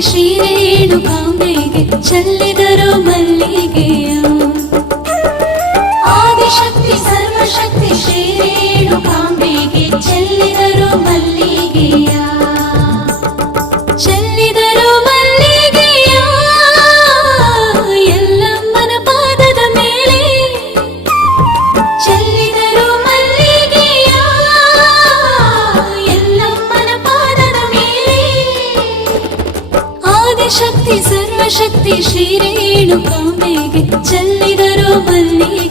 ಶ್ರೀ ರೇಣುಕಾಂಬೆಗೆ ಚೆಲ್ಲಿದರು ಮಲ್ಲಿಗೆಯ. ಆದಿಶಕ್ತಿ ಸರ್ವಶಕ್ತಿ ಶ್ರೀ ರೇಣುಕಾಂಬೆಗೆ ಚೆಲ್ಲಿದರು ಮಲ್ಲಿಗೆಯ. ಚೆಲ್ಲಿದರು ಮಲ್ಲಿಗೆಯ ಎಲ್ಲಮ್ಮನ ಪಾದದ ಮೇಲೆ. ಚೆಲ್ಲಿದರು ಮಲ್ಲಿಗೆಯ ಎಲ್ಲಮ್ಮನ ಪಾದದ ಮೇಲೆ. ಆದಿಶಕ್ತಿ ಸರ್ವಶಕ್ತಿ ಶ್ರೀ ರೇಣುಕಾಂಬೆಗೆ ಚೆಲ್ಲಿದರು ಮಲ್ಲಿಗೆ.